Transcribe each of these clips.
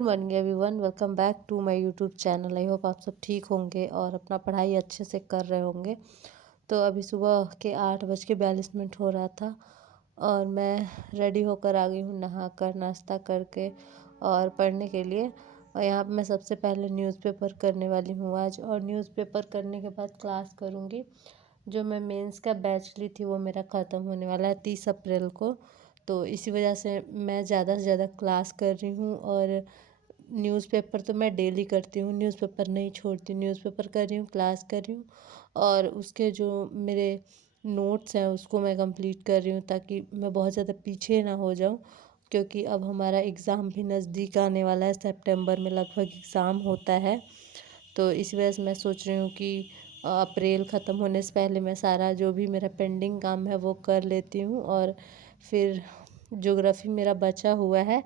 Morning everyone, welcome back to my YouTube channel. I hope आप सब ठीक होंगे और अपना पढ़ाई अच्छे से कर रहे होंगे। तो अभी सुबह के 8:42 हो रहा था और मैं रेडी होकर आ गई हूँ, नहा कर नाश्ता करके और पढ़ने के लिए। और यहाँ पे मैं सबसे पहले न्यूज़पेपर करने वाली हूँ आज, और न्यूज़पेपर करने के बाद क्लास करूँगी। जो मैं मेंस का बैच ली थी वो मेरा ख़त्म होने वाला है 30 अप्रैल को। तो इसी वजह से मैं ज़्यादा से ज़्यादा क्लास कर रही हूँ। और न्यूज़पेपर तो मैं डेली करती हूँ, न्यूज़पेपर नहीं छोड़ती, न्यूज़पेपर कर रही हूँ, क्लास कर रही हूँ। और उसके जो मेरे नोट्स हैं उसको मैं कंप्लीट कर रही हूँ, ताकि मैं बहुत ज़्यादा पीछे ना हो जाऊँ। क्योंकि अब हमारा एग्ज़ाम भी नज़दीक आने वाला है, सितंबर में लगभग एग्ज़ाम होता है। तो इस वजह से मैं सोच रही हूँ कि अप्रैल ख़त्म होने से पहले मैं सारा जो भी मेरा पेंडिंग काम है वो कर लेती हूँ। और फिर ज्योग्राफ़ी मेरा बचा हुआ है,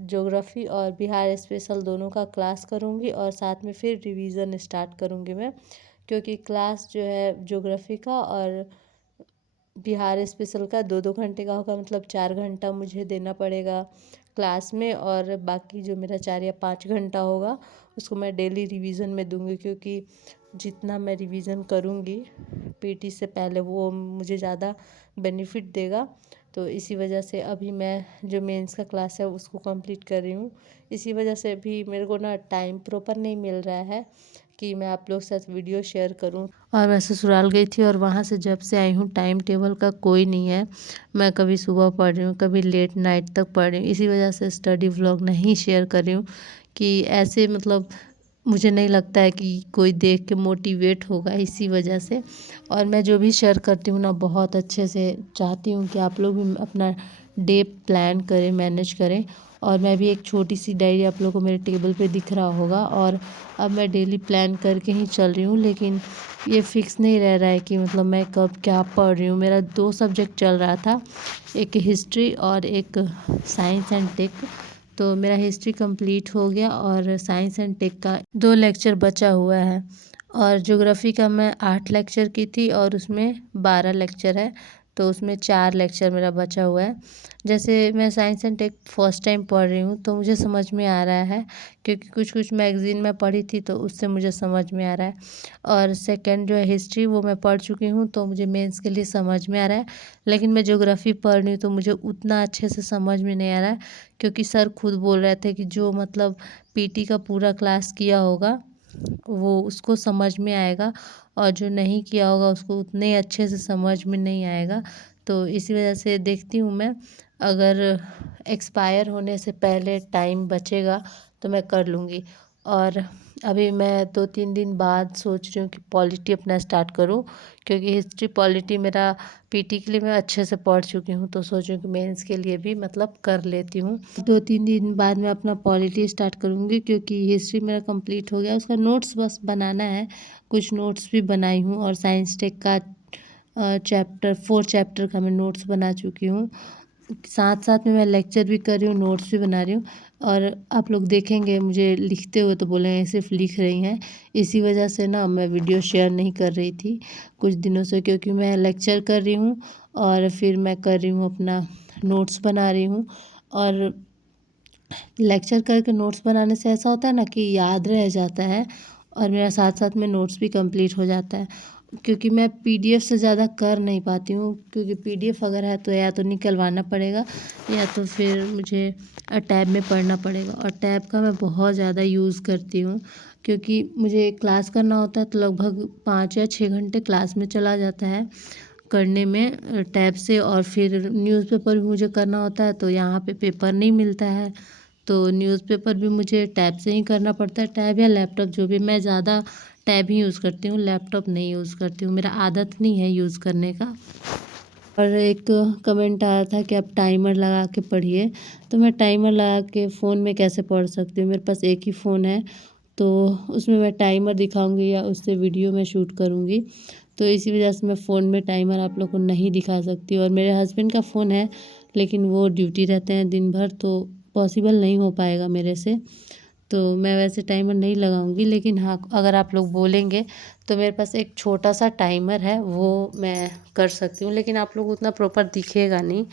ज्योग्राफ़ी और बिहार स्पेशल दोनों का क्लास करूँगी, और साथ में फिर रिवीज़न स्टार्ट करूँगी मैं। क्योंकि क्लास जो है ज्योग्राफ़ी का और बिहार स्पेशल का 2-2 घंटे का होगा, मतलब 4 घंटा मुझे देना पड़ेगा क्लास में। और बाकी जो मेरा 4 या 5 घंटा होगा उसको मैं डेली रिवीज़न में दूँगी, क्योंकि जितना मैं रिवीज़न करूँगी पीटी से पहले वो मुझे ज़्यादा बेनिफिट देगा। तो इसी वजह से अभी मैं जो मेंस का क्लास है उसको कंप्लीट कर रही हूँ। इसी वजह से भी मेरे को ना टाइम प्रॉपर नहीं मिल रहा है कि मैं आप लोग के साथ वीडियो शेयर करूं। और मैं ससुराल गई थी और वहाँ से जब से आई हूँ टाइम टेबल का कोई नहीं है। मैं कभी सुबह पढ़ रही हूँ, कभी लेट नाइट तक पढ़ रही हूँ। इसी वजह से स्टडी व्लॉग नहीं शेयर कर रही हूँ कि ऐसे मतलब मुझे नहीं लगता है कि कोई देख के मोटिवेट होगा, इसी वजह से। और मैं जो भी शेयर करती हूँ ना बहुत अच्छे से चाहती हूँ कि आप लोग भी अपना डे प्लान करें, मैनेज करें। और मैं भी एक छोटी सी डायरी आप लोगों को मेरे टेबल पे दिख रहा होगा, और अब मैं डेली प्लान करके ही चल रही हूँ। लेकिन ये फिक्स नहीं रह रहा है कि मतलब मैं कब क्या पढ़ रही हूँ। मेरा 2 सब्जेक्ट चल रहा था, एक हिस्ट्री और एक साइंस एंड टेक। तो मेरा हिस्ट्री कंप्लीट हो गया और साइंस एंड टेक का 2 लेक्चर बचा हुआ है। और ज्योग्राफ़ी का मैं 8 लेक्चर की थी और उसमें 12 लेक्चर है, तो उसमें 4 लेक्चर मेरा बचा हुआ है। जैसे मैं science and tech first time पढ़ रही हूँ तो मुझे समझ में आ रहा है, क्योंकि कुछ कुछ मैगज़ीन में पढ़ी थी तो उससे मुझे समझ में आ रहा है। और सेकंड जो है हिस्ट्री वो मैं पढ़ चुकी हूँ, तो मुझे मेंस के लिए समझ में आ रहा है। लेकिन मैं ज्योग्राफ़ी पढ़ रही हूँ तो मुझे उतना अच्छे से समझ में नहीं आ रहा है, क्योंकि सर खुद बोल रहे थे कि जो मतलब पीटी का पूरा क्लास किया होगा वो उसको समझ में आएगा, और जो नहीं किया होगा उसको उतने अच्छे से समझ में नहीं आएगा। तो इसी वजह से देखती हूँ मैं, अगर एक्सपायर होने से पहले टाइम बचेगा तो मैं कर लूँगी। और अभी मैं 2-3 दिन बाद सोच रही हूँ कि पॉलिटी अपना स्टार्ट करूँ, क्योंकि हिस्ट्री पॉलिटी मेरा पीटी के लिए मैं अच्छे से पढ़ चुकी हूँ। तो सोच रही हूँ कि मेंस के लिए भी मतलब कर लेती हूँ। 2-3 दिन बाद मैं अपना पॉलिटी स्टार्ट करूँगी, क्योंकि हिस्ट्री मेरा कंप्लीट हो गया, उसका नोट्स बस बनाना है। कुछ नोट्स भी बनाई हूँ, और साइंस टेक का चैप्टर 4 चैप्टर का मैं नोट्स बना चुकी हूँ। साथ साथ में मैं लेक्चर भी कर रही हूँ, नोट्स भी बना रही हूँ। और आप लोग देखेंगे मुझे लिखते हुए तो बोलेंगे सिर्फ लिख रही हैं। इसी वजह से ना मैं वीडियो शेयर नहीं कर रही थी कुछ दिनों से, क्योंकि मैं लेक्चर कर रही हूँ और फिर मैं कर रही हूँ अपना नोट्स बना रही हूँ। और लेक्चर करके नोट्स बनाने से ऐसा होता है ना कि याद रह जाता है, और मेरा साथ साथ में नोट्स भी कंप्लीट हो जाता है। क्योंकि मैं पीडीएफ से ज़्यादा कर नहीं पाती हूँ, क्योंकि पीडीएफ अगर है तो या तो निकलवाना पड़ेगा या तो फिर मुझे टैब में पढ़ना पड़ेगा। और टैब का मैं बहुत ज़्यादा यूज़ करती हूँ, क्योंकि मुझे क्लास करना होता है तो लगभग 5 या 6 घंटे क्लास में चला जाता है करने में टैब से। और फिर न्यूज़पेपर भी मुझे करना होता है, तो यहाँ पे पेपर नहीं मिलता है, तो न्यूज़पेपर भी मुझे टैब से ही करना पड़ता है, टैब या लैपटॉप जो भी। मैं ज़्यादा टैब ही यूज़ करती हूँ, लैपटॉप नहीं यूज़ करती हूँ, मेरा आदत नहीं है यूज़ करने का। और एक कमेंट आया था कि आप टाइमर लगा के पढ़िए, तो मैं टाइमर लगा के फ़ोन में कैसे पढ़ सकती हूँ, मेरे पास एक ही फ़ोन है, तो उसमें मैं टाइमर दिखाऊंगी या उससे वीडियो में शूट करूँगी। तो इसी वजह से मैं फ़ोन में टाइमर आप लोग को नहीं दिखा सकती। और मेरे हस्बैंड का फ़ोन है, लेकिन वो ड्यूटी रहते हैं दिन भर, तो पॉसिबल नहीं हो पाएगा मेरे से। तो मैं वैसे टाइमर नहीं लगाऊंगी, लेकिन हाँ अगर आप लोग बोलेंगे तो मेरे पास एक छोटा सा टाइमर है, वो मैं कर सकती हूँ। लेकिन आप लोग उतना प्रॉपर दिखेगा नहीं,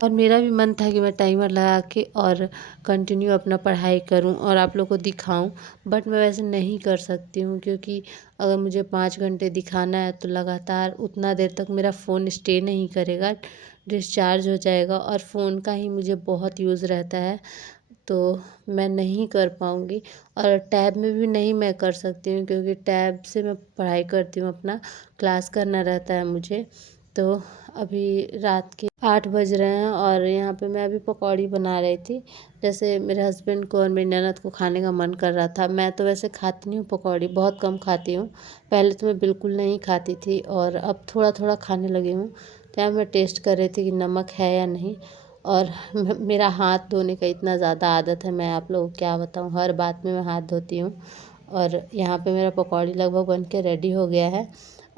और मेरा भी मन था कि मैं टाइमर लगा के और कंटिन्यू अपना पढ़ाई करूं और आप लोग को दिखाऊं, बट मैं वैसे नहीं कर सकती हूं, क्योंकि अगर मुझे 5 घंटे दिखाना है तो लगातार उतना देर तक मेरा फ़ोन स्टे नहीं करेगा, डिस्चार्ज हो जाएगा और फ़ोन का ही मुझे बहुत यूज़ रहता है, तो मैं नहीं कर पाऊँगी। और टैब में भी नहीं मैं कर सकती हूँ, क्योंकि टैब से मैं पढ़ाई करती हूँ, अपना क्लास करना रहता है मुझे। तो अभी रात के 8 बज रहे हैं और यहाँ पे मैं अभी पकौड़ी बना रही थी। जैसे मेरे हस्बैंड को और मेरी ननद को खाने का मन कर रहा था। मैं तो वैसे खाती नहीं हूँ पकौड़ी, बहुत कम खाती हूँ। पहले तो मैं बिल्कुल नहीं खाती थी और अब थोड़ा-थोड़ा खाने लगी हूँ। तो यहाँ मैं टेस्ट कर रही थी कि नमक है या नहीं। और मेरा हाथ धोने का इतना ज़्यादा आदत है, मैं आप लोगों को क्या बताऊँ, हर बात में मैं हाथ धोती हूँ। और यहाँ पे मेरा पकौड़ी लगभग बन के रेडी हो गया है।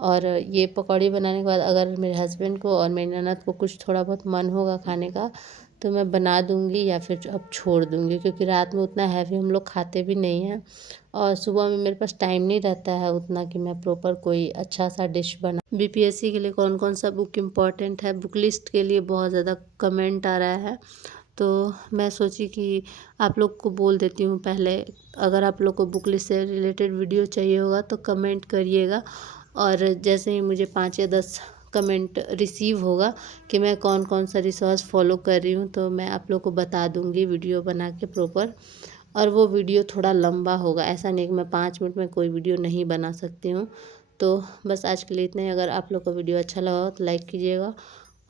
और ये पकौड़ी बनाने के बाद अगर मेरे हस्बैंड को और मेरी ननद को कुछ थोड़ा बहुत मन होगा खाने का, तो मैं बना दूँगी या फिर अब छोड़ दूँगी, क्योंकि रात में उतना हैवी हम लोग खाते भी नहीं हैं और सुबह में मेरे पास टाइम नहीं रहता है उतना कि मैं प्रॉपर कोई अच्छा सा डिश बना। बीपीएससी के लिए कौन कौन सा बुक इम्पॉर्टेंट है, बुक लिस्ट के लिए बहुत ज़्यादा कमेंट आ रहा है, तो मैं सोची कि आप लोग को बोल देती हूँ पहले। अगर आप लोग को बुक लिस्ट से रिलेटेड वीडियो चाहिए होगा तो कमेंट करिएगा, और जैसे ही मुझे 5 या 10 कमेंट रिसीव होगा कि मैं कौन कौन सा रिसोर्स फॉलो कर रही हूँ, तो मैं आप लोग को बता दूँगी वीडियो बना के प्रॉपर। और वो वीडियो थोड़ा लंबा होगा, ऐसा नहीं कि मैं 5 मिनट में कोई वीडियो नहीं बना सकती हूँ। तो बस आज के लिए इतना ही। अगर आप लोग को वीडियो अच्छा लगा हो तो लाइक कीजिएगा,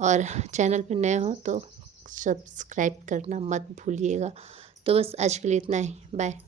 और चैनल पे नए हो तो सब्सक्राइब करना मत भूलिएगा। तो बस आज के लिए इतना ही, बाय।